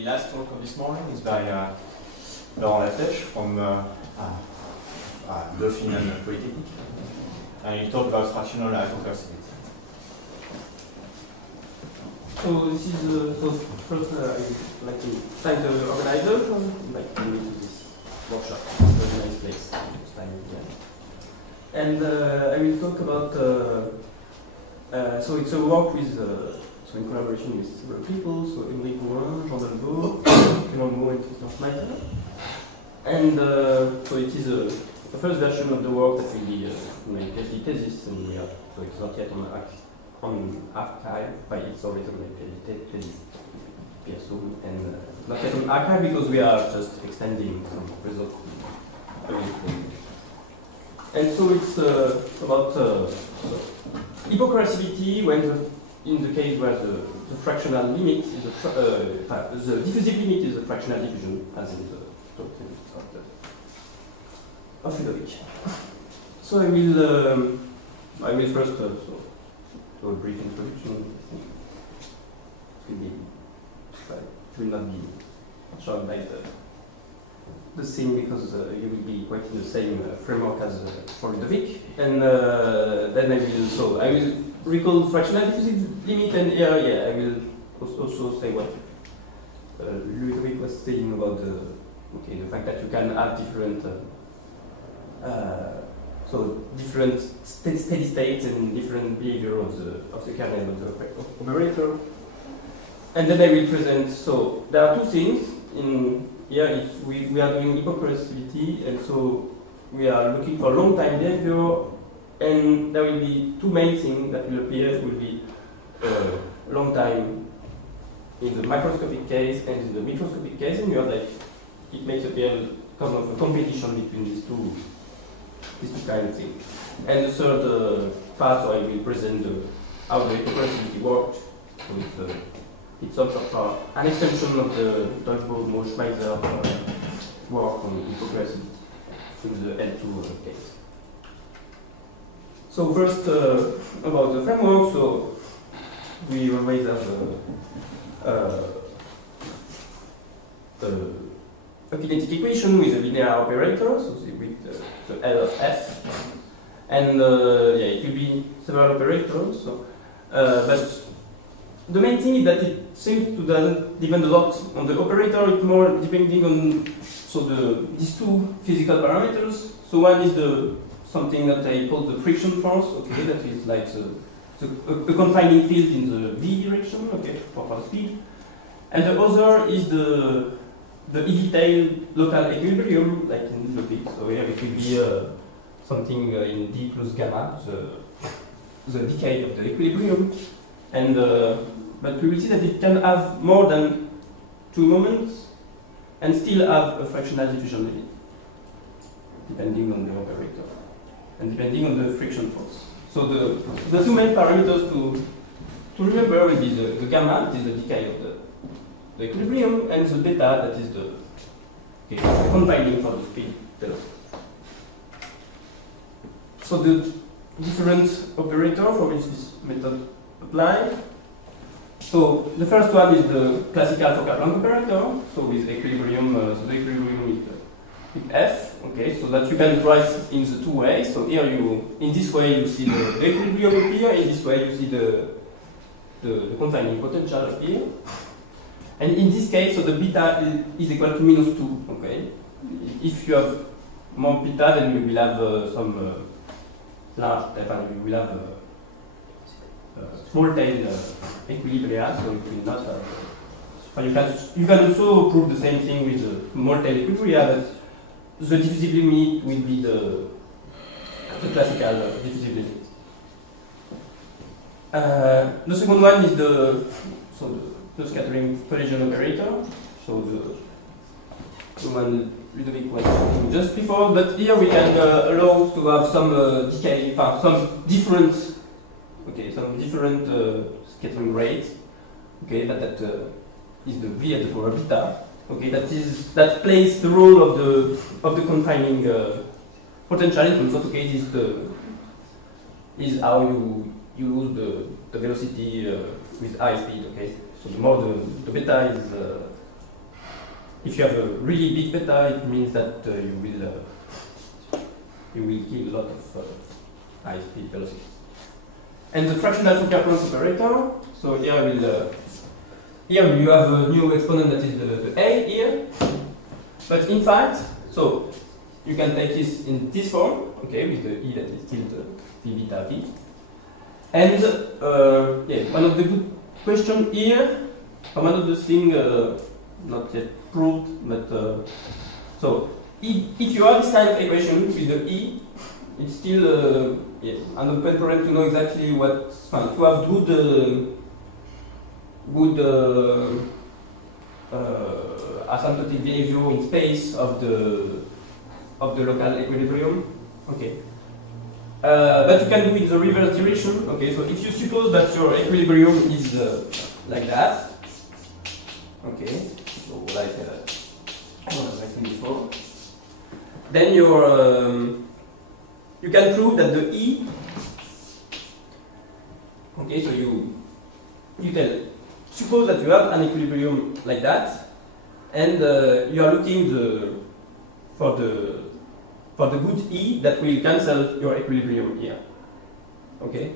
The last talk of this morning is by Laurent Lafèche from Dauphine Polytechnique, and he talked about fractional hypercursivity. So this is so first I would like to thank the organizers for inviting me to this workshop. Very nice place. And I will talk about so it's a work with so in collaboration with several people. So Émeric Gouin, Jean Delvaux, Clément Gouin, and Christophe Schneider. And so it is the first version of the work that will be my PhD thesis, and so it's not yet on archive, but it's already on my PhD thesis soon, and not yet on archive because we are just extending some results. And so it's about hypercoercivity when in the case where the fractional limit is the diffusive limit is a fractional diffusion, as in the talk of Ludovic. So I will first do a brief introduction. It will not be shown by the scene because you will be quite in the same framework as for Ludovic. And then I will recall fractional diffusive limit, and I will also say what Ludovic was saying about the fact that you can have different different steady states and different behavior of the kernel of the operator. And then I will present. So there are two things in here. We are doing hypercoercivity, and so we are looking for long time behavior. And there will be two main things that will appear. Will be long time in the microscopic case and in the microscopic case, and you are like it makes appear kind of a competition between these two kind of things. And the third part, so I will present how the hypercoercivity works. So it's sort of an extension of the Dolzbos, Moe-Schmeiser work on hypercoercivity in the L2 case. So first about the framework. So we always have a kinetic equation with a linear operator, so with the L of f, and it will be several operators. So, but the main thing is that it seems to doesn't depend a lot on the operator. It's more depending on these two physical parameters. So one is something that I call the friction force. Okay, that is like a confining field in the v direction. Okay, for speed, and the other is the E-tail local equilibrium, like in Ludovic. So here it will be something in d plus gamma, the decay of the equilibrium, and but we will see that it can have more than two moments and still have a fractional diffusion limit, depending on the operator and depending on the friction force. So the two main parameters to remember will be the gamma, that is the decay of the equilibrium, and the beta, that is the confining for the speed velocity. So the different operator for which this method applies. So the first one is the classical Fokker-Planck operator. So with equilibrium, so the equilibrium is with f. Okay, so that you can write in the two ways. So here in this way you see the equilibrium appear. In this way you see the confining potential appear. And in this case, so the beta is equal to -2. Okay, if you have more beta, then you will have some large. You will have small tail equilibria, so it will not have. But you can also prove the same thing with the small tail equilibria, but the diffusive limit will be the classical diffusive limit. The second one is the scattering collision operator. So the one Ludovic was talking just before, but here we can allow to have some decay, some different scattering rates. Okay, but that is the v at the power beta. Okay, that plays the role of the confining potential. In both cases, is how you lose the velocity with high speed. Okay, so the more the beta if you have a really big beta, it means that you will kill a lot of high speed velocity. And the fractional Fokker-Planck operator. So here here you have a new exponent that is the A here. But in fact, so you can take this in this form, okay, with the E that is still the V beta V. And yeah, one of the good questions here, one of the things not yet proved, but so if you have this kind of equation with the E, it's still yeah, an open problem to know exactly what, to have good asymptotic behavior in space of the local equilibrium. Okay. But you can do it in the reverse direction. Okay, so if you suppose that your equilibrium is like that, okay, so like before, then you can prove that the E. Okay, so you can suppose that you have an equilibrium like that, and you are looking for the good E that will cancel your equilibrium here. Okay?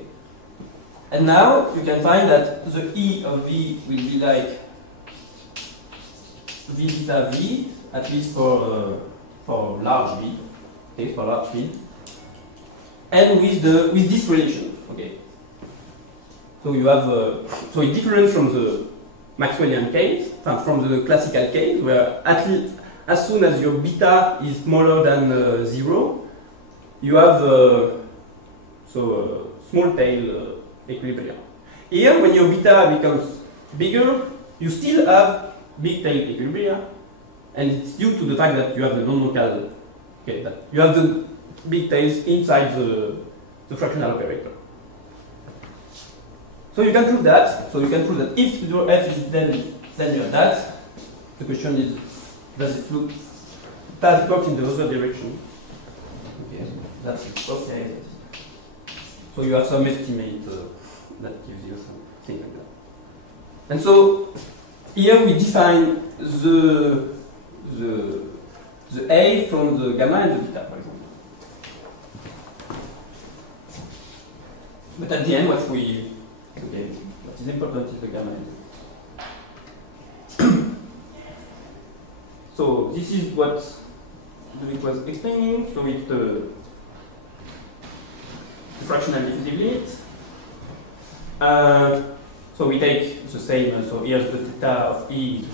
And now you can find that the E of V will be like V beta V, at least for large V, okay, for large V, and with this relation. Okay. So you have so it's different from the Maxwellian case, from the classical case, where at least as soon as your beta is smaller than 0, you have small tail equilibrium. Here, when your beta becomes bigger, you still have big tail equilibria, and it's due to the fact that you have the non-local, okay, that you have the big tails inside the fractional operator. So you can prove that. So you can prove that if your f is then you have that. The question is, does it work in the other direction? Okay, that's it. Okay. So you have some estimate that gives you something like that. And so here we define the A from the gamma and the beta, for example. But at the end, what is important is the gamma and the beta. So this is what Ludovic was explaining. So it's the fractional diffusive limit. So we take the same. So here's the theta of E is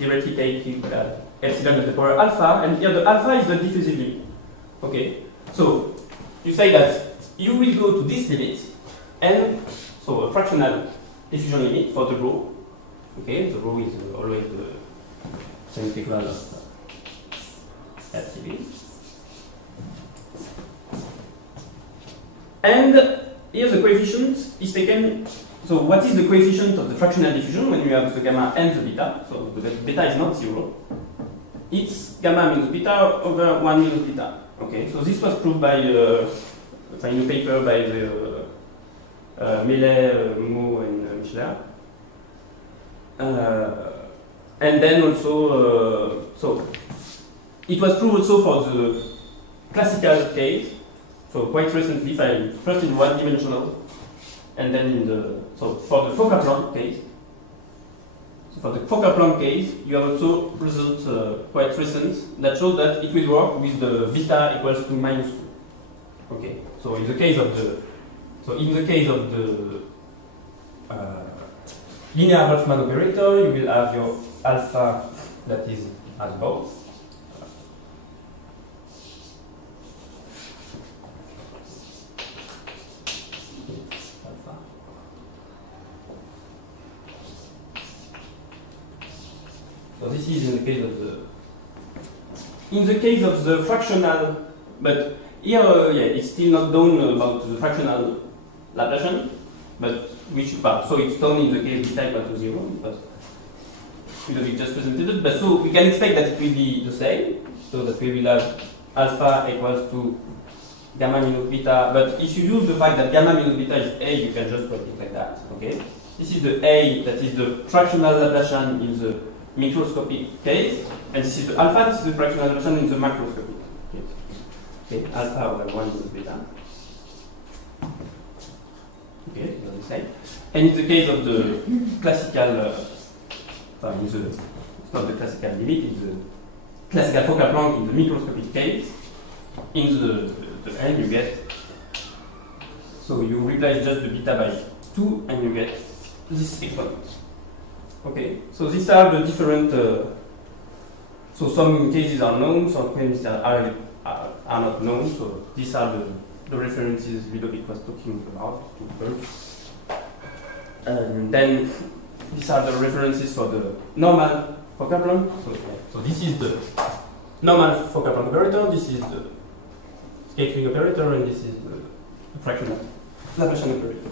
directly taking epsilon to the power alpha, and here the alpha is the diffusive limit. Okay. So you say that you will go to this limit, and so a fractional diffusion limit for the rho. Okay. The rho is always the integral of RTB. And here the coefficient is taken. So what is the coefficient of the fractional diffusion when you have the gamma and the beta? So the beta is not 0. It's gamma minus beta over 1 minus beta. Okay, so this was proved by in a paper by the Millet, Mo, and Michler. And then also, so it was proved also for the classical case. So quite recently, first in one-dimensional, and then in so for the Fokker-Planck case. So for the Fokker-Planck case, you have also results quite recent that shows that it will work with the beta equals to -2. Okay. So in the case of the linear Boltzmann operator, you will have your alpha that is as both. Alpha. So this is in the case of the fractional, but here yeah, it's still not known about the fractional Laplacian, but we should pass. So it's known in the case beta equal to 0, because Ludovic just presented it, but so we can expect that it will be the same, so that we will have alpha equals to gamma minus beta, but if you use the fact that gamma minus beta is A, you can just put it like that, okay? This is the A, that is the fractional Laplacian in the microscopic case, and this is the alpha, this is the fractional notation in the macroscopic case. Okay, alpha over 1 minus beta. Okay, they're the same. And in the case of the classical, it's not the classical limit, it's the classical focal Planck in the microscopic case, in the end you get, so you replace just the beta by 2 and you get this exponent. Okay, so these are the different, so some cases are known, some cases are not known, so these are the references Ludovic was talking about, and then these are the references for the normal focal Planck. So this is the normal focal Planck operator, this is the scattering operator, and this is the fractional Laplacian operator.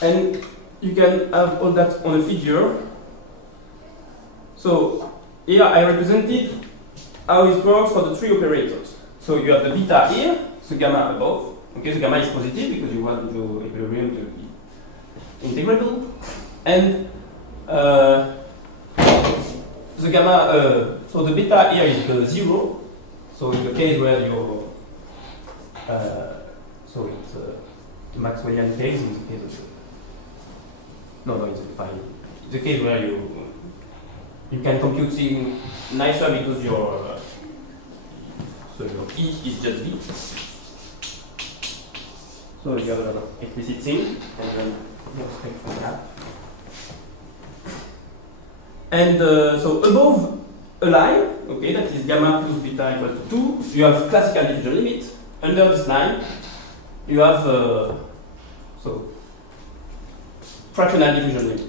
And you can have all that on a figure. So here I represented how it works for the three operators. So you have the beta here, the gamma above. Okay, the gamma is positive because you want your equilibrium to be integrable. And the gamma, so the beta here is the 0. So in the case where your, so it's the Maxwellian case, in the case of, no, it's fine. In the case where you can compute things nicer because your so your E is just B. So you have an explicit thing, and then you expect from that. And so above a line, okay, that is gamma plus beta equal to 2, you have classical diffusion limit. Under this line, you have so fractional diffusion limit.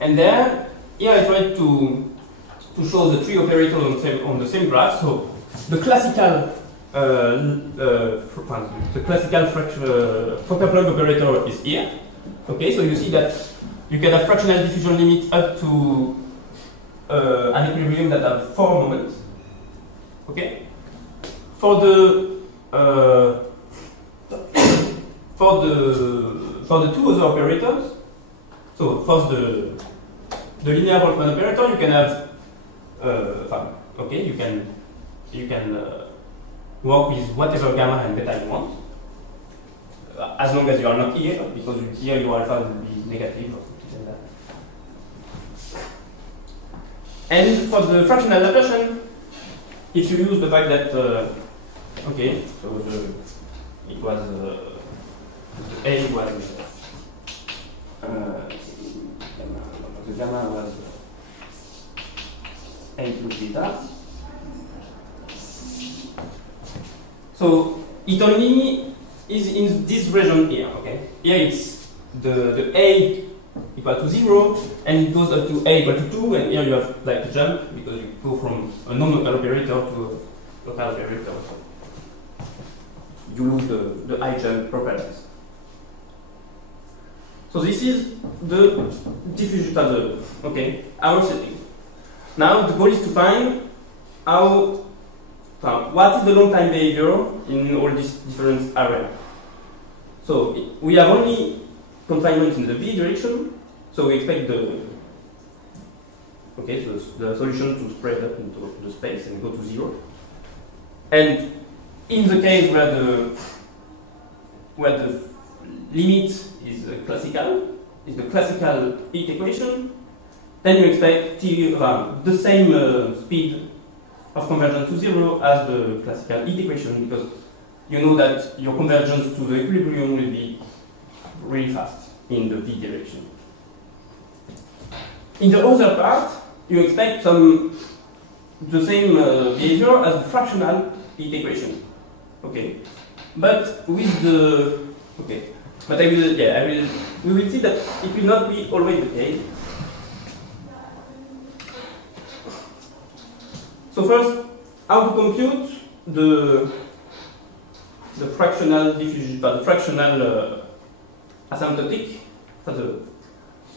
And then here I tried to show the three operators on the same graph. So the classical focal Planck operator is here. Okay, so you see that you can have fractional diffusion limit up to an equilibrium that have 4 moments. Okay, for the two other operators, so first the linear Boltzmann operator, you can have okay, you can work with whatever gamma and beta you want, as long as you are not here, because here your alpha will be negative or something like that. And for the fractional Laplacian, if you use the fact that okay, so it was the A was the gamma was A plus beta. So it only is in this region here, okay? Here it's the A equal to 0, and it goes up to A equal to 2, and here you have like a jump because you go from a non-local operator to a local operator. So you lose the high jump properties. So this is the diffusion okay, our setting. Now the goal is to find what is the long time behavior in all these different areas. So we have only confinement in the v direction, so we expect the solution to spread up into the space and go to 0. And in the case where the limit is the classical heat equation, then you expect the same speed of convergence to 0 as the classical heat equation, because you know that your convergence to the equilibrium will be really fast in the v direction. In the other part, you expect the same behavior as the fractional heat equation. Okay, but with the but we will see that it will not be always the case. So first, how to compute the fractional diffusion, the fractional asymptotic, the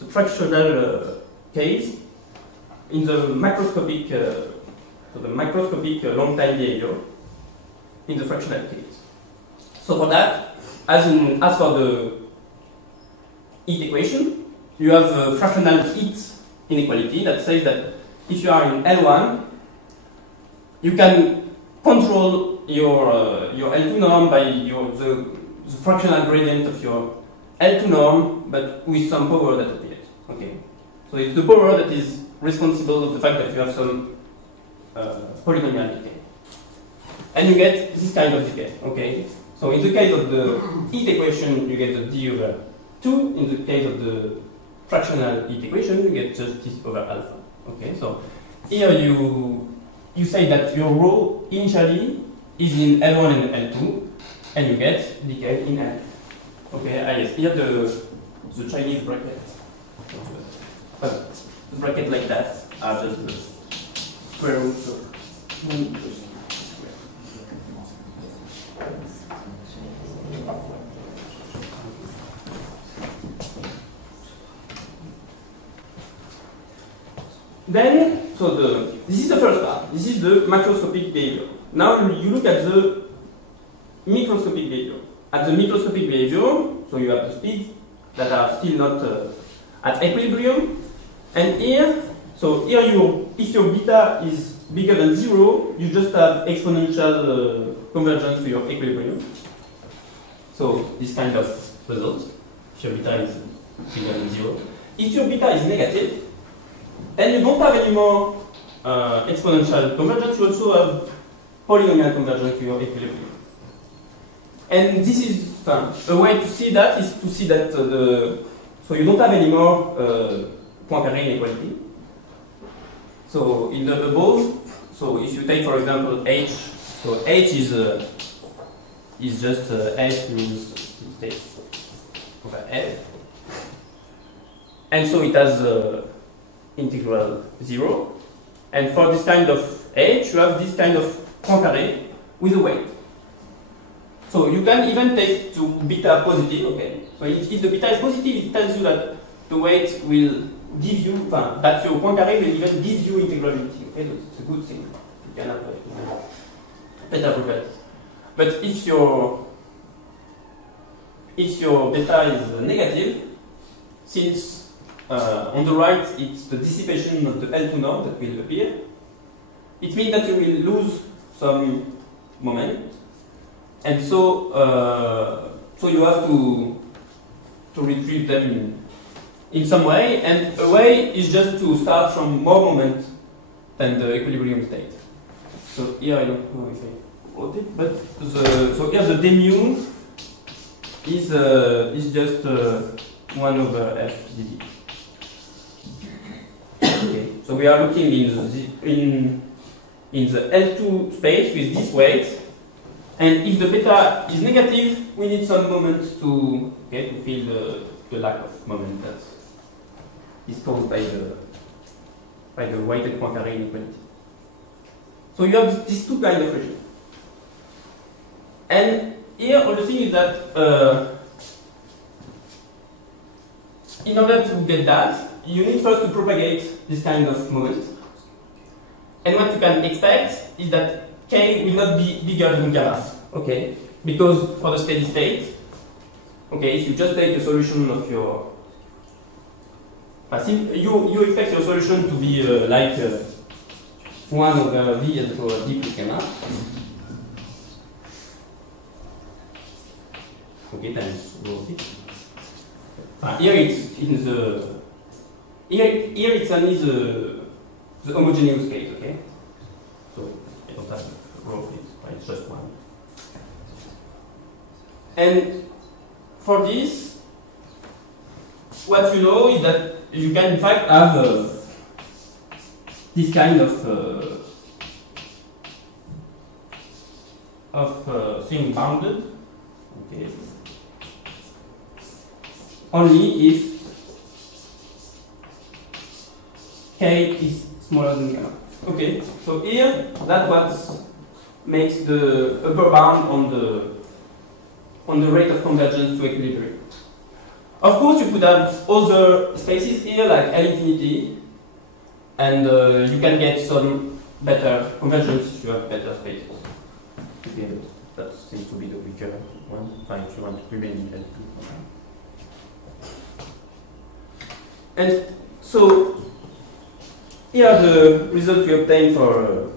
fractional case in the macroscopic, long time behavior in the fractional case. So for that, as for the heat equation, you have a fractional heat inequality that says that if you are in L1, you can control your L2 norm by the fractional gradient of your L2 norm, but with some power that appears. Okay, so it's the power that is responsible of the fact that you have some polynomial decay, and you get this kind of decay. Okay, so in the case of the heat equation, you get the d over 2. In the case of the fractional heat equation, you get just this over alpha. Okay, so here you say that your rho initially is in L1 and L2, and you get decay in L. Okay, yes, here the Chinese bracket. The bracket like that are just the square root of 2 plus square. Then, this is the first part. This is the macroscopic behavior. Now you look at the microscopic behavior. At the microscopic behavior, so you have the speeds that are still not at equilibrium. And here, if your beta is bigger than 0, you just have exponential convergence to your equilibrium. So this kind of result, if your beta is bigger than 0. If your beta is negative, and you don't have any more exponential convergence, you also have polynomial convergence to your equilibrium. And this is a way to see that is to see that so you don't have any more Poincaré inequality. So in the above, so if you take for example H, so H is just H means state over F, and so it has integral 0. And for this kind of H, you have this kind of Poincaré with a weight. So you can even take to beta positive, okay? So if the beta is positive, it tells you that the weight will give you, that your Poincaré will even give you integrability, okay? So it's a good thing. You can have better properties. But if your beta is negative, since on the right it's the dissipation of the L2 norm that will appear, it means that you will lose some moment. And so you have to retrieve them in some way, and a way is just to start from more moment than the equilibrium state. So here I don't know if I wrote it, but so here the d mu is just 1 over f dt. Okay, so we are looking in the L2 space with this weight. And if the beta is negative, we need some moment to feel the lack of moment that is caused by the weighted Poincaré inequality. So you have these two kinds of regimes. And here, all the thing is that in order to get that, you need first to propagate this kind of moment. And what you can expect is that K will not be bigger than gamma, okay? Because for the steady state, okay, if you just take a solution of your, you expect your solution to be like 1 over V and over D plus gamma. Okay, times rho v. Here it's in the here it's only the homogeneous case, okay? So I don't have rho, it's just 1. And for this, what you know is that you can in fact have this kind of thing bounded, okay, only if K is smaller than gamma. Okay, so here that's what makes the upper bound on the rate of convergence to equilibrium. Of course, you could have other spaces here like L infinity, and you can get some better convergence if you have better spaces. Okay, that seems to be the weaker one. Fine, if you want to remain in L2. And so here are the results we obtained for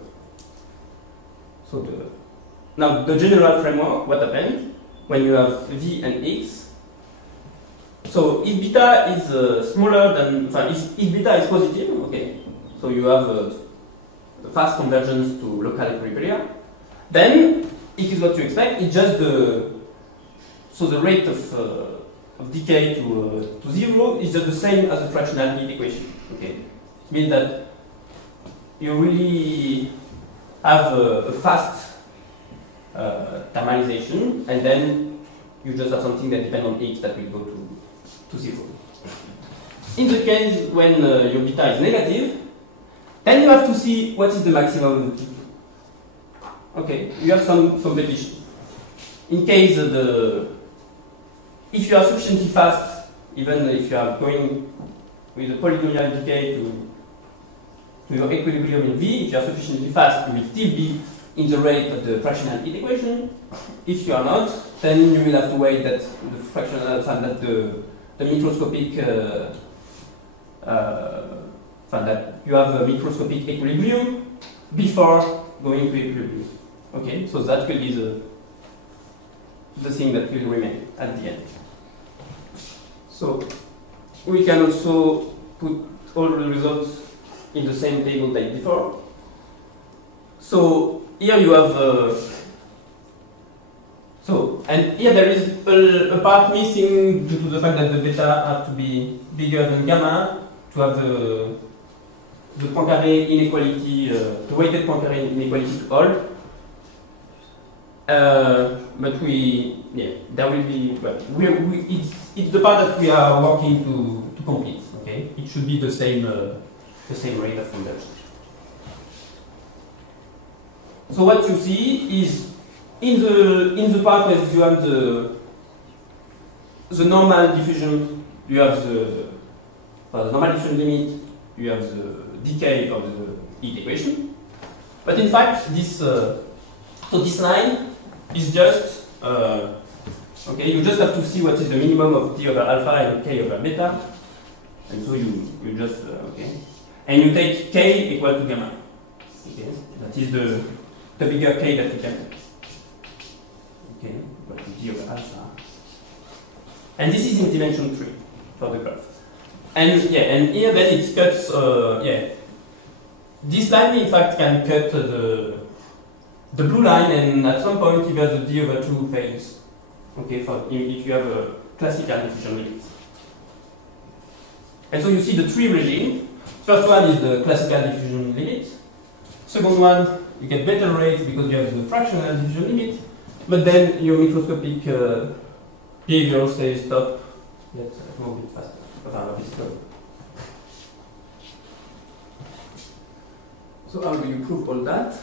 now the general framework. What happened when you have v and x? So if beta is smaller than, if beta is positive, okay, so you have a fast convergence to local equilibria, then it is what you expect. It's just the rate of decay to 0 is just the same as the fractional heat equation. Okay, it means that you really have a fast thermalization, and then you just have something that depends on x that will go to 0. In the case when your beta is negative, then you have to see what is the maximum of the T2. Okay, you have some competition. In case if you are sufficiently fast, even if you are going with a polynomial decay to your equilibrium in V, if you are sufficiently fast, you will still be in the rate of the fractional heat equation. If you are not, then you will have to wait that the fractional that the microscopic that you have a microscopic equilibrium before going to equilibrium. Okay, so that will be the thing that will remain at the end. So we can also put all the results in the same table like before. So here you have and here there is a part missing due to the fact that the beta have to be bigger than gamma to have the Poincaré inequality, the weighted Poincaré inequality to hold. But there will be. But it's the part that we are working to complete. Okay, it should be the same rate of convergence. So what you see is in the part where you have the normal diffusion, you have the normal diffusion limit, you have the decay of the heat equation. But in fact, this line is just okay. You just have to see what is the minimum of T over alpha and K over beta, and so you just okay, and you take K equal to gamma. Okay, that is the bigger K that you can take. Okay, equal to T over alpha, and this is in dimension 3 for the graph. And and here then it cuts. This line in fact can cut the blue line, and at some point even the D over 2 fails. Okay, if you have a classical diffusion limit. And so you see the three regimes. First one is the classical diffusion limit. Second one, you get better rates because you have the fractional diffusion limit. But then your microscopic behavior stays stop. Let's move a bit faster. So how do you prove all that?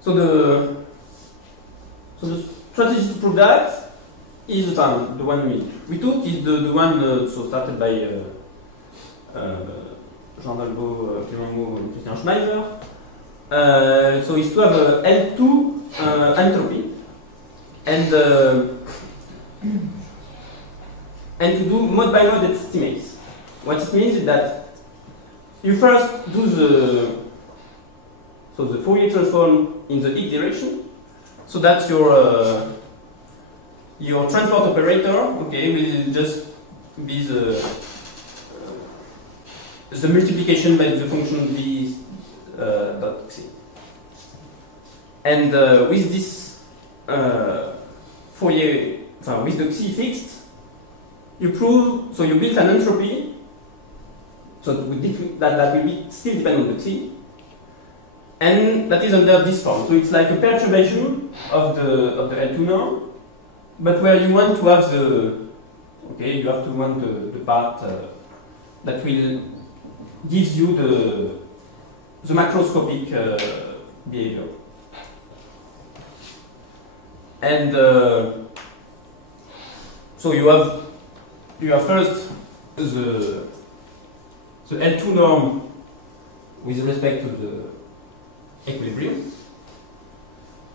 So the strategy to prove that is the one we took is the one started by Jean Dalbo, Clément Meaux, and Christian Schneider. So it's to have L2 entropy and to do mode by mode estimates. What it means is that you first do the Fourier transform in the x direction, so that your transport operator, okay, will just be the multiplication by the function v dot xi. And with this Fourier, with the xi fixed, you prove, so you build an entropy, so that will be still depend on the xi, and that is under this form. So it's like a perturbation of the L2 norm, but where you want to have you have to want the part that will gives you the macroscopic behavior. And so you have first the L2 norm with respect to the equilibrium.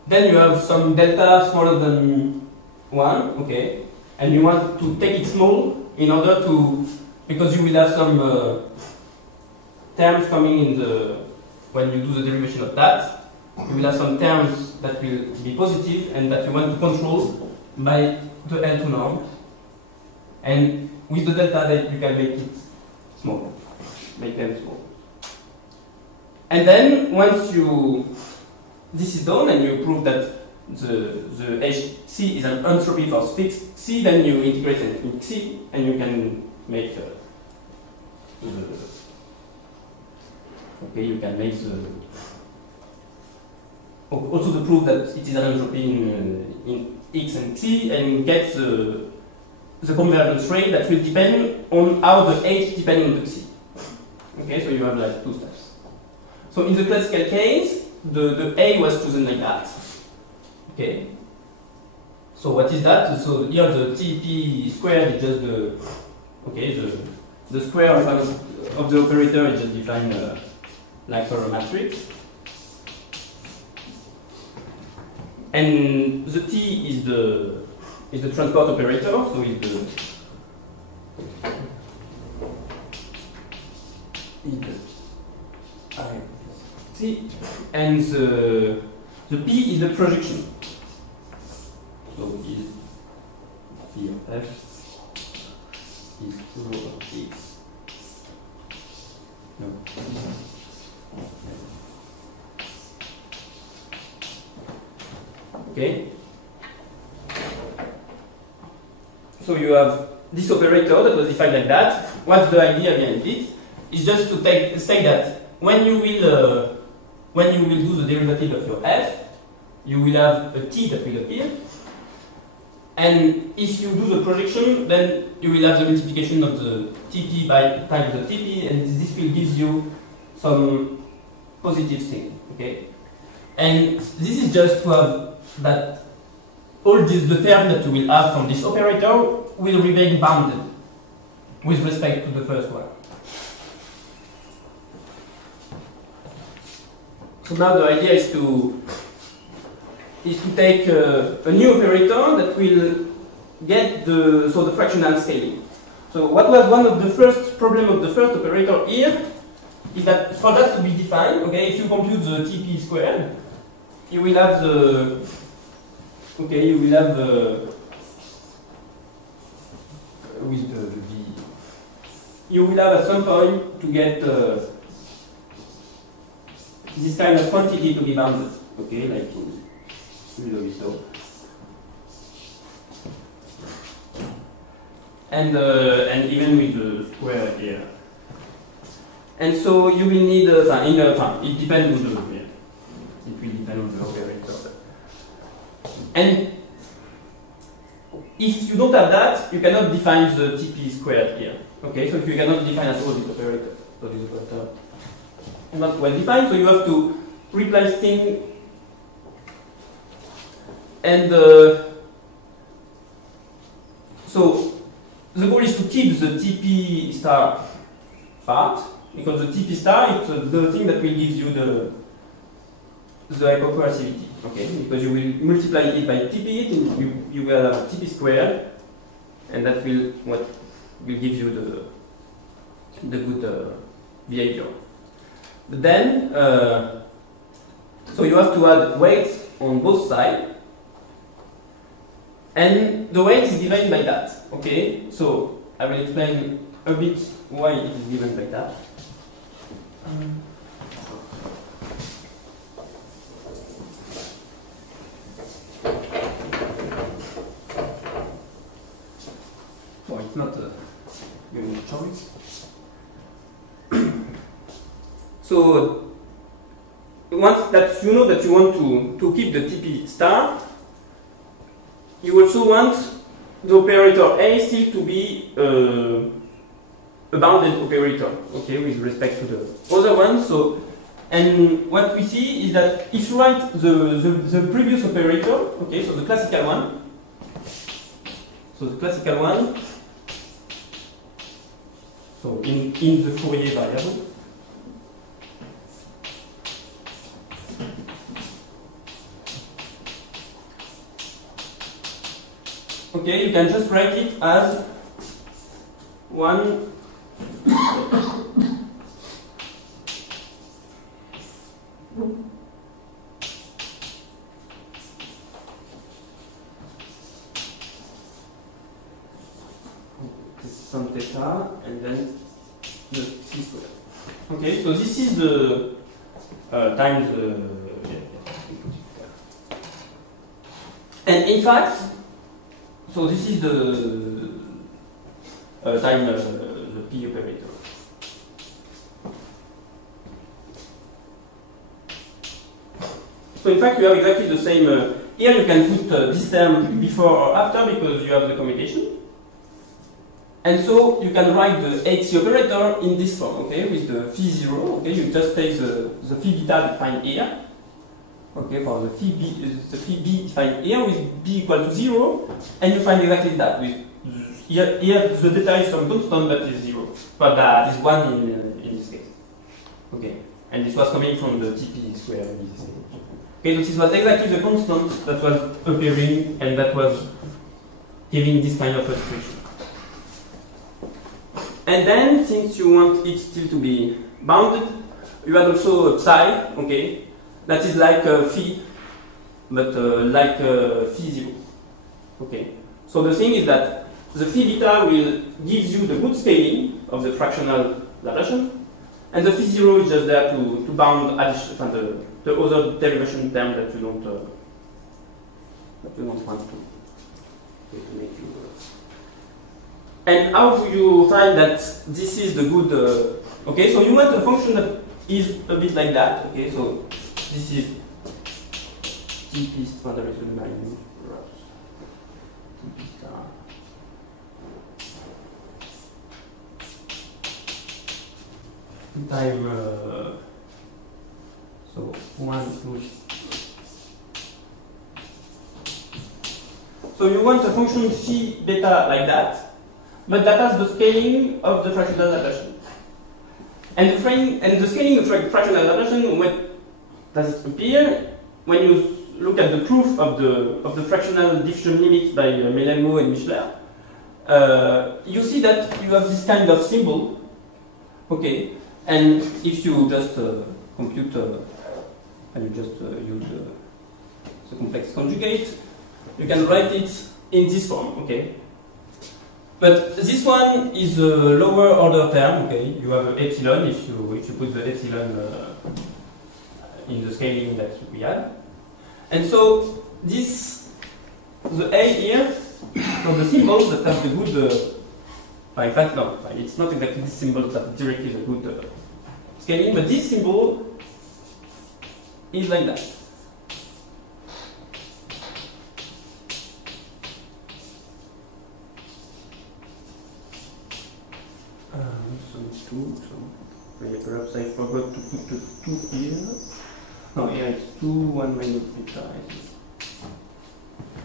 Then you have some delta smaller than 1, okay, and you want to take it small in order to because you will have some terms coming in when you do the derivation of that. You will have some terms that will be positive and that you want to control by the L2 norm. And with the delta that you can make it small, make them small. And then once this is done and you prove that the HC is an entropy for fixed C, then you integrate it in C and you can make you can make also the proof that it is an entropy in X and C, and get the convergence rate that will depend on how the H depends on the C. Okay, so you have like two steps. So in the classical case, the A was chosen like that. Okay. So what is that? So here the TP squared is just the square of the operator is just defined like for a matrix. And the T is the transport operator, so is the T, and the P is the projection. So is P of F is 2 of X. No. Okay. So you have this operator that was defined like that. What's the idea behind it? It's just to say that when you will do the derivative of your f, you will have a t that will appear, and if you do the projection, then you will have the multiplication of the tp by times the tp, and this will give you some positive thing. Okay, and this is just to have that all the terms that you will have from this operator will remain bounded with respect to the first one. So now the idea is to take a new operator that will get the fractional scaling. So what was one of the first problem of the first operator here is that for that to be defined, okay, if you compute the TP squared, you will have you will have at some point to get this kind of quantity to be bounded, okay, like so. And even with the square here. And so you will need it depends on it will depend on the operator. And if you don't have that, you cannot define the TP squared here. Okay, so you cannot define at all this operator. So this operator is not well defined, so you have to replace things. And so the goal is to keep the TP star part, because the TP star is the thing that will give you the hypercoercivity. Okay, because you will multiply it by TP, and you will have TP squared, and that will give you the good behavior. But then, so you have to add weights on both sides, and the weight is given by that. Okay, so I will explain a bit why it is given by that. Well, it's not a given choice. So once that you know that you want to keep the TP star, you also want the operator A still to be a bounded operator, okay, with respect to the other one. So, and what we see is that if you write the previous operator, okay, so the classical one, so in the Fourier variable. Okay, you can just write it as 1 some theta, and then the c squared. Okay, so this is the times the. And in fact, so this is the time the p operator. So in fact, you have exactly the same. Here you can put this term before or after because you have the commutation. And so you can write the HC operator in this form, okay, with the phi 0. Okay, you just take the phi beta defined here. Okay, for the phi b defined here with b equal to 0, and you find exactly that. With here the data is some constant that is 0, but that is 1 in this case. Okay, and this was coming from the TP square in this case. Okay, so this was exactly the constant that was appearing and that was giving this kind of expression. And then, since you want it still to be bounded, you add also a psi, okay, that is like phi, but like phi 0. Okay. So the thing is that the phi beta will give you the good scaling of the fractional Laplacian, and the phi 0 is just there to bound addition, the other derivation term that you don't want to make you. And how do you find that this is the good? Okay, so you want a function that is a bit like that. Okay, so this is TP standard minus TP star. Time so 1 2. So you want a function phi beta like that. But that has the scaling of the fractional Laplacian. And the scaling of the fractional Laplacian, when does it appear? When you look at the proof of the fractional diffusion limit by Melemo and Michler, you see that you have this kind of symbol. Okay, and if you just compute and you just use the complex conjugate, you can write it in this form. Okay. But this one is a lower order term, okay? You have epsilon if you put the epsilon in the scaling that we had. And so this, the A here, so the symbols that have the good, in fact no, it's not exactly this symbol that directly the good scaling, but this symbol is like that. Perhaps I forgot to put the 2 here. No, here it's 2, 1 minus beta.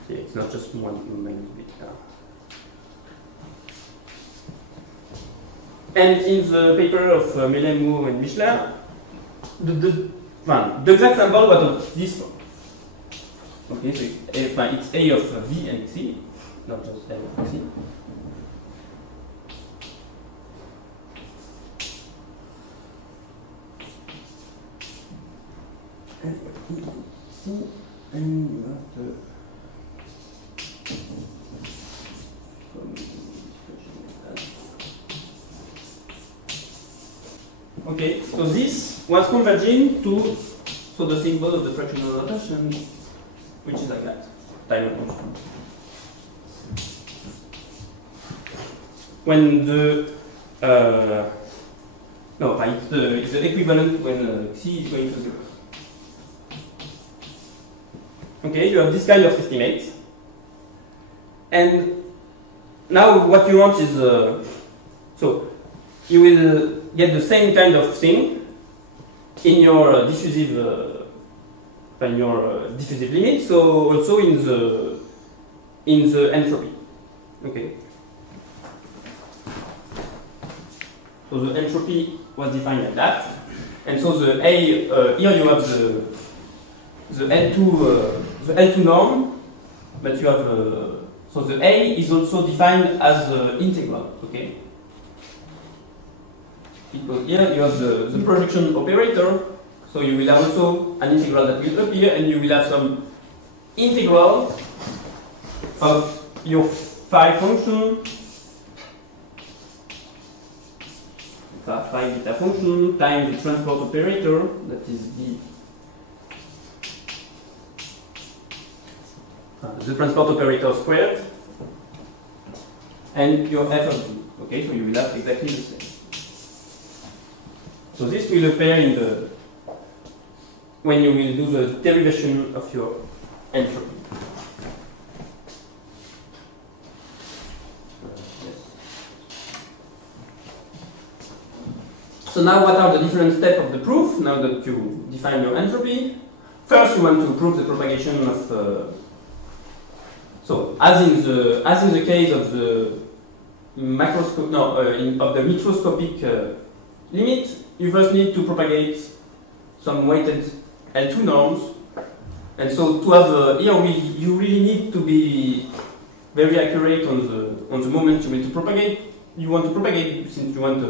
Yeah, it's not just 1 minus beta. And in the paper of Melemo and Michler, the exact symbol was this one. Okay, so it's A of V and C, not just L of C. And you have the okay, so this was converging to the symbol of the fractional Laplacian, which is like that. Time constant. When the no, it's the equivalent when C is going to 0. Okay, you have this kind of estimate. And now what you want is, so you will get the same kind of thing in your diffusive limit, so also in the entropy. Okay. So the entropy was defined like that. And so the A, here you have the L2 norm, but you have so the A is also defined as integral, okay? because here you have the projection operator, so you will have also an integral that will appear, and you will have some integral of your phi function, phi beta function, times the transport operator, that is the transport operator squared, and your f of g. Okay, so you will have exactly the same. So this will appear in the when you will do the derivation of your entropy. So now what are the different steps of the proof, now that you define your entropy? First you want to prove the propagation of so as in the case of the macroscope, no, of the microscopic limit, you first need to propagate some weighted L2 norms. And so to have here you really need to be very accurate on the moment you want to propagate. You want to propagate since you want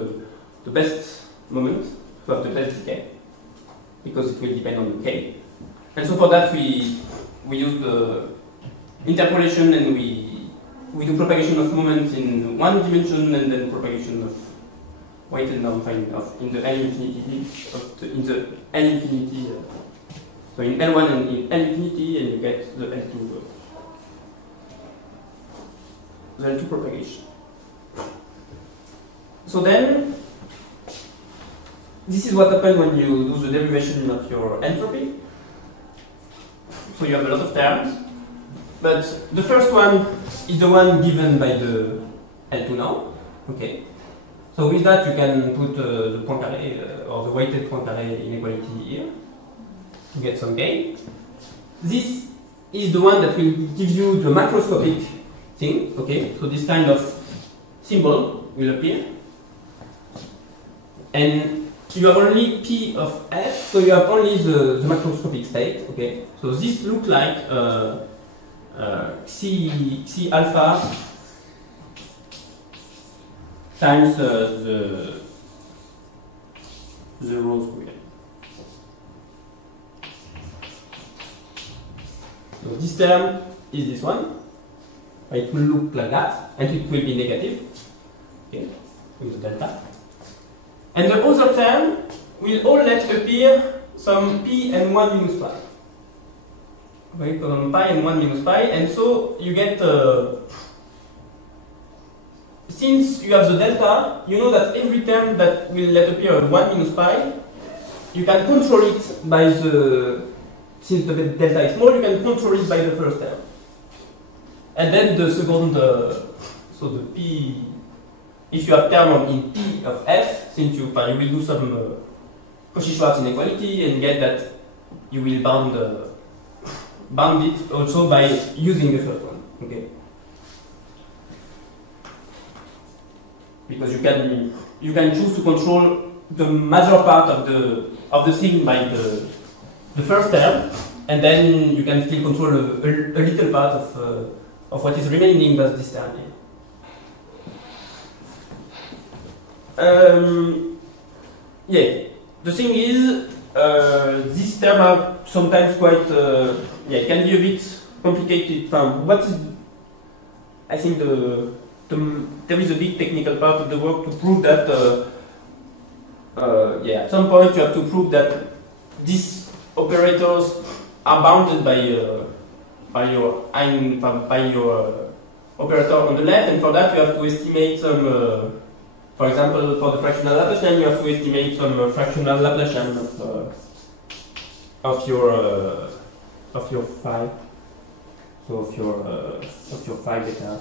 the best moment to have the best decay, because it will depend on the k. And so for that we use the interpolation, and we do propagation of moments in one dimension, and then propagation of weighted norm in the L infinity in the L infinity. So in L1 and in L infinity, and you get the L2 propagation. So then, this is what happens when you do the derivation of your entropy. So you have a lot of terms, but the first one is the one given by the L2 norm. Okay. So with that you can put the Poincaré or the weighted Poincaré inequality here to get some gain. This is the one that will give you the macroscopic thing. Okay. So this kind of symbol will appear, and you have only P of F, so you have only the macroscopic state. Okay. So this looks like Xi alpha times the rho squared. So this term is this one. It will look like that, and it will be negative. Okay, with the delta. And the other term will all let appear some p and 1 minus pi. Okay, some pi and 1 minus pi, and so you get. Since you have the delta, you know that every term that will let appear 1 minus pi, you can control it by the. Since the delta is small, you can control it by the first term. And then the second, so the p, if you have term in p of f, since you will do some Cauchy-Schwarz inequality and get that you will bound it also by using the first one. Okay. Because you can choose to control the major part of the thing by the first term, and then you can still control a little part of what is remaining as this term here. Yeah, the thing is, these terms are sometimes quite, it can be a bit complicated. What is, I think there is a big technical part of the work to prove that, at some point you have to prove that these operators are bounded by your operator on the left, and for that you have to estimate some, for example, for the fractional Laplacian, you have to estimate some fractional Laplacian of your phi, so of your phi beta.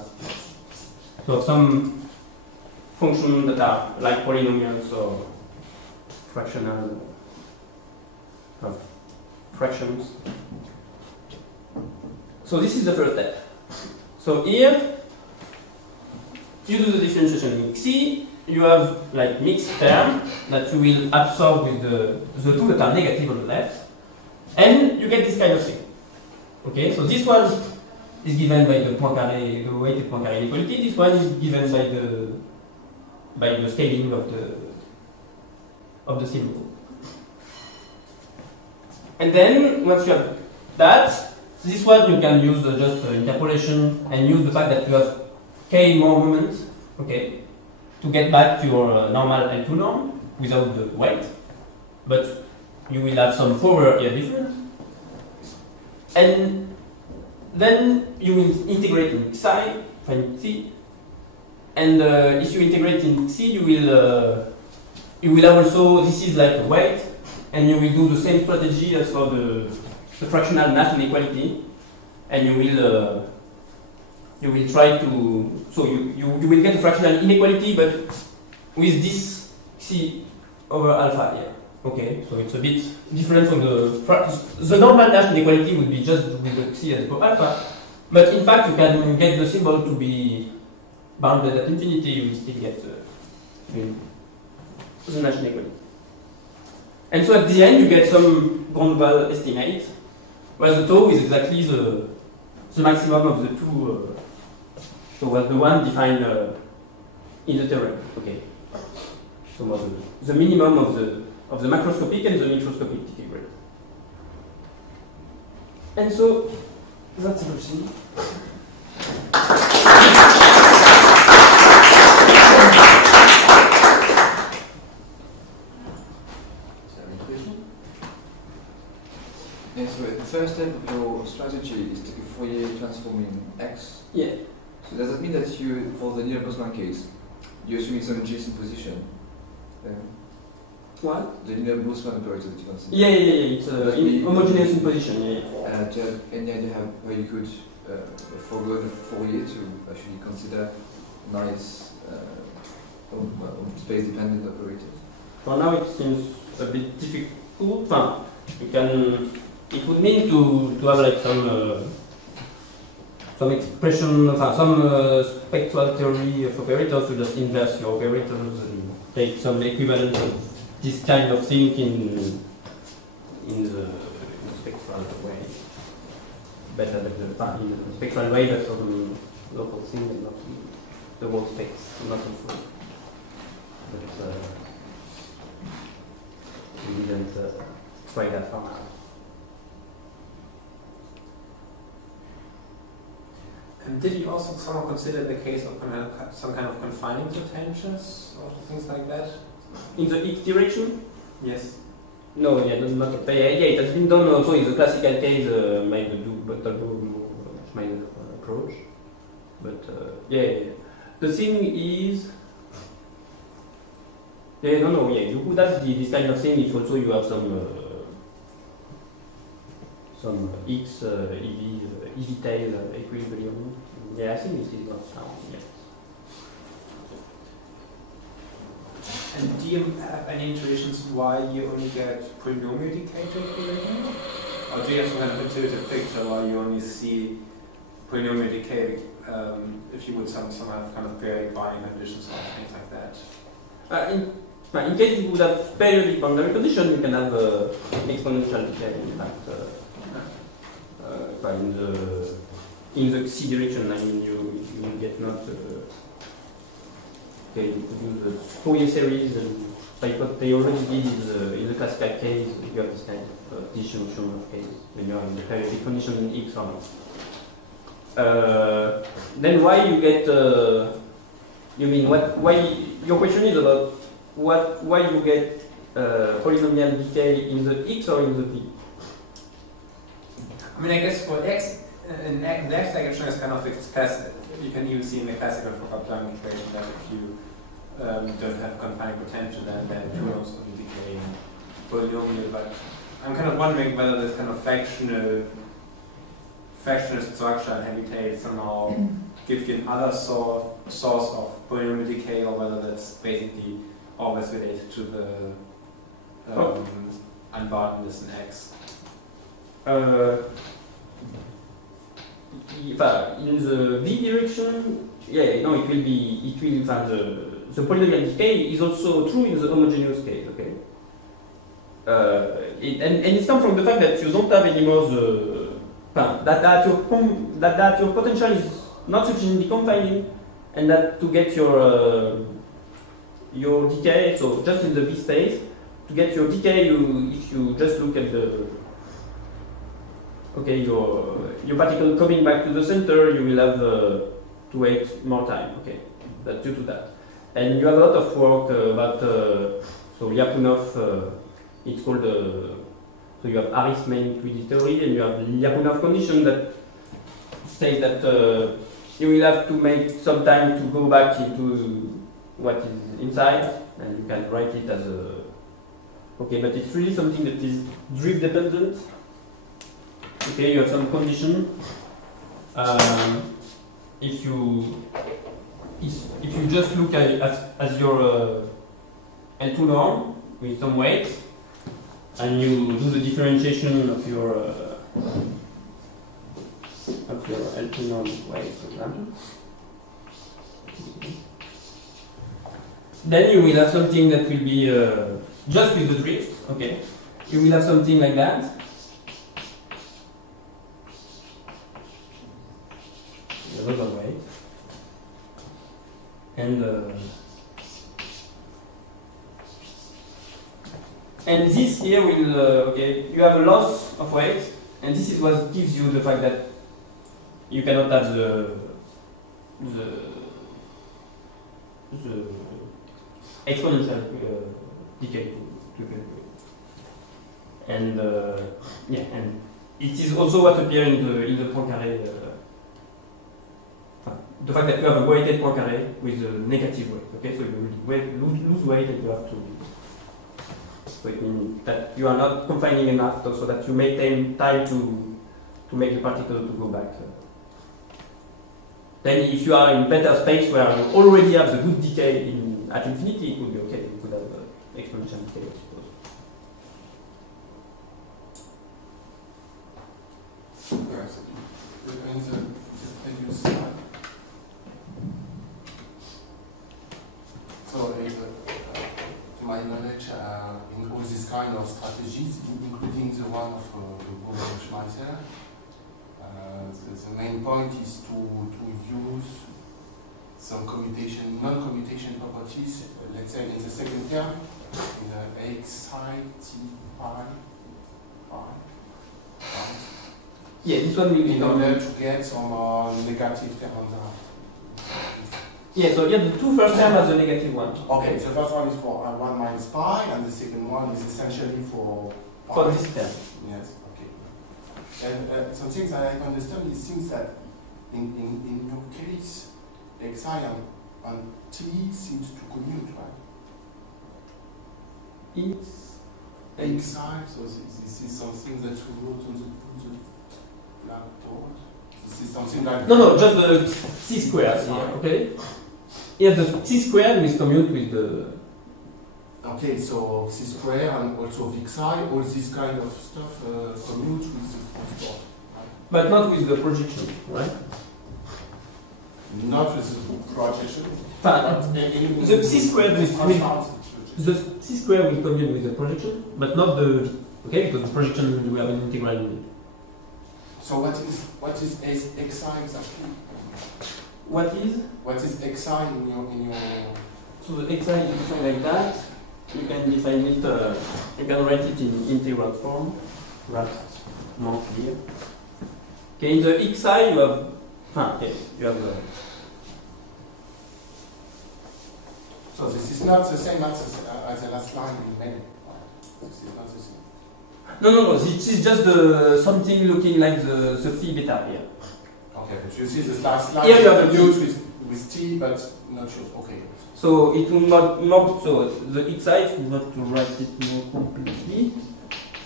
So some functions that are like polynomials or fractional fractions. So this is the first step. So here you do the differentiation in Xi. You have like mixed term that you will absorb with the two that are negative on the left, and you get this kind of thing. Okay, so this one is given by the Poincaré, the weighted Poincaré inequality. This one is given by the scaling of of the symbol. And then, once you have that, this one you can use just interpolation and use the fact that you have k more moments, okay, to get back to your normal L2 norm without the weight, but you will have some power here difference. And then you will integrate in psi, find C, and if you integrate in C, you will have also, this is like a weight, and you will do the same strategy as for the fractional Nash inequality, and you will try to, so you will get a fractional inequality, but with this C over alpha here. Okay, so it's a bit different from the normal Nash inequality would be just with the C as alpha, but in fact you can get the symbol to be bounded at infinity, you will still get the Nash inequality. And so at the end you get some Gromval estimate, where the tau is exactly the maximum of the two, so was the one defined in the theorem. Okay, so was the minimum of the macroscopic and the microscopic decay rate. And so that's everything. Yeah, so the first step of your strategy is to take a Fourier transform in X. Yeah. So does that mean that you, for the linear-Boltzmann case, you're assuming some adjacent position? What? The linear-Boltzmann operator that you consider? Yeah. It's homogeneous in position. Yeah. Do you have any idea how you could forego the Fourier to actually consider nice space-dependent operators? For now, it seems a bit difficult. You can. It would mean to have like some expression, some spectral theory of operators to just inverse your operators and take some equivalent of this kind of thing in the spectral way. Better than the spectral way, but some local thing and not the whole space, not in full. But we didn't try that far now. And did you also somehow consider the case of some kind of confining potentials or things like that? In the X direction? Yes. No, yeah, not. Yeah, it has been done also in the classical case by the Schmeider approach. But the thing is, you could have this kind of thing if also you have some X EV tail equilibrium. Yeah, I think this is not sound. Yeah. And do you have any intuitions why you only get polynomial decay to equilibrium? Or do you have some kind of intuitive picture why you only see polynomial decay if you would somehow have kind of periodic binding conditions or things like that? In case you would have periodic boundary condition, you can have exponential decay. In fact, in the C direction, I mean, you get not. Okay, you could use the Fourier series, and like what they already did in the classical case. You have this kind of distribution of case when you are in the periodic condition in X or not. Then why you get? You mean what? Why your question is about why you get polynomial decay in the X or in the P? I mean, I guess for X, in the X direction is kind of explicit. You can even see in the classical Fokker-Planck equation that if you don't have confining potential, then two norms will decay in polynomial. But I'm kind of wondering whether this kind of fractional structure and heavy tail somehow gives you another source of polynomial decay, or whether that's basically always related to the unboundedness in X. In the V direction, it will the polynomial decay is also true in the homogeneous case, okay? And it comes from the fact that you don't have anymore that your potential is not sufficiently confining, and that to get your decay, so just in the V space, to get your decay, if you just look at the your particle coming back to the center, you will have to wait more time. Okay, that's due to that. And you have a lot of work about so Lyapunov. It's called so you have Harris main liquidity theory, and you have Lyapunov condition that says that you will have to make some time to go back into what is inside, and you can write it as a okay, but it's really something that is drift dependent. Okay, you have some condition. If you just look at as your L2 norm with some weight, and you do the differentiation of your L2 norm weight, for example, then you will have something that will be just with the drift. Okay, you will have something like that. Another weight, and this here will okay. You have a loss of weight, and this is what gives you the fact that you cannot have the exponential decay to calculate. And yeah, and it is also what appears in the Poincaré. The fact that you have a weighted Poincaré with a negative weight. Okay, so you will lose weight, and you have to. So it means that you are not confining enough, so that you make time to make the particle to go back. Then, if you are in better space where you already have the good decay at infinity, it would be okay. You could have exponential decay, I suppose. Yes. In the previous slide. So, to my knowledge, in all these kind of strategies, including the one of Schmeisser, the main point is to use some non-commutation properties, let's say in the second term, in the xi t pi. Yeah, this one will be in order to get some negative term on that. Yeah, so yeah, the two first terms are the negative one. Okay, the first one is for 1 minus pi, and the second one is essentially for pi. For this term. Yes, okay. And some things that I understand is things that in your case, xi and t seems to commute, right? It's xi, so this is something that we wrote on the blackboard. This is something like no, just the c squared. Yeah, okay. Yeah, the c squared will commute with the. Okay, so c square and also vxi, all this kind of stuff commute with the transport, right? But not with the projection, right? Not with the projection. The c squared the c squared will commute with the projection, but not the because the projection we have an integral in it. So what is xi exactly? What is xi in your? So the xi is something like that. You can define it. You can write it in integral form. Perhaps more clear. Okay, in the xi you have. You have. So this is not the same as the last line in many. This is not the same. No. This is just something looking like the phi beta here. Okay, but you see this last line. Here you have a used with t, but not sure. Okay. So it will not so the xi, if you want to write it more completely.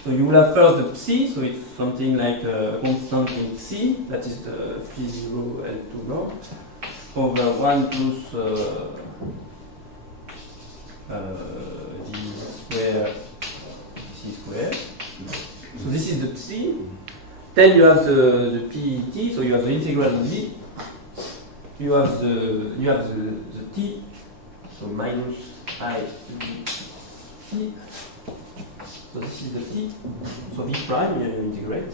So you will have first the psi, so it's something like a constant in xi, that is the phi 0 L2 norm, over 1 plus d square c square. So this is the psi. Then you have the pt, so you have the integral of d. You have the t, so minus I t. So this is the t. So v prime you integrate.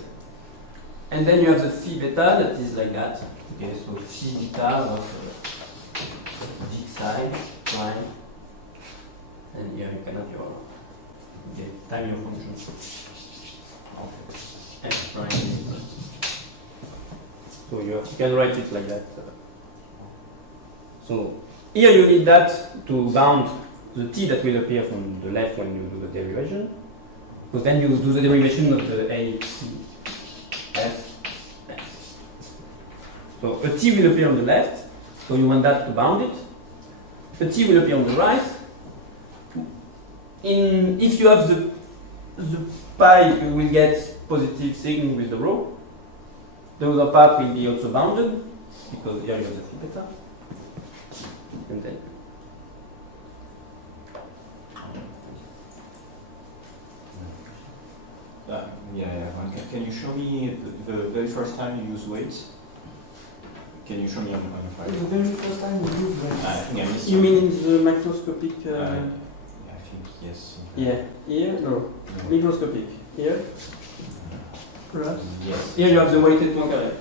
And then you have the phi beta that is like that. Okay, so phi beta of g psi prime. And here you can have your the time your function. F prime. So you can write it like that. So here you need that to bound the t that will appear from the left when you do the derivation. Because then you do the derivation of the a, c, f, f. So a t will appear on the left, so you want that to bound it. A t will appear on the right. If you have the pi, you will get positive sign with the rho. The other part will be also bounded, because here you have the phi beta. And then Can you show me the very first time you use weights? Can you show me on the file? the very first time you use that. I think I missed You some. mean in the macroscopic? I think yes. Yeah, here? No, No. microscopic. Here? Perhaps? Yes. Here you have the weighted Poincare.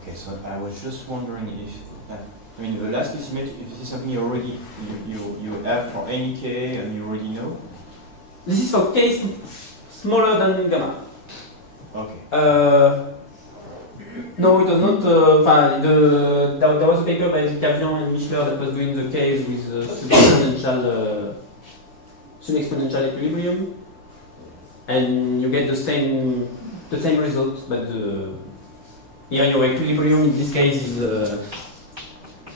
Okay, so I was just wondering if, I mean, the last estimate, if this is something you already, you have for any k and you already know? This is for k smaller than gamma. Okay. No, it was not. There was a paper by Cavian and Michler that was doing the case with sub-exponential equilibrium, and you get the same results, but here your equilibrium in this case is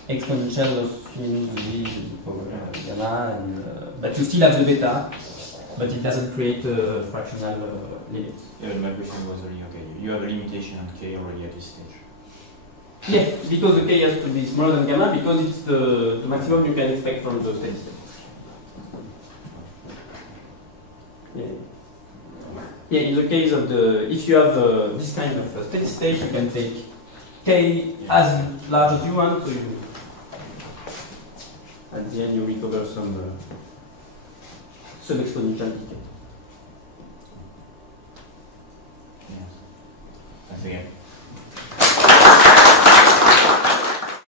exponential of minus v over gamma, and but you still have the beta, but it doesn't create a fractional limit. Yeah, my question was really okay. You have a limitation on k already at this stage. Yeah, because the k has to be smaller than gamma, because it's the maximum you can expect from the steady state. Yeah. Yeah, in the case of if you have this kind of steady state, you can take k as large as you want, so you, at the end you recover some sub-exponential decay.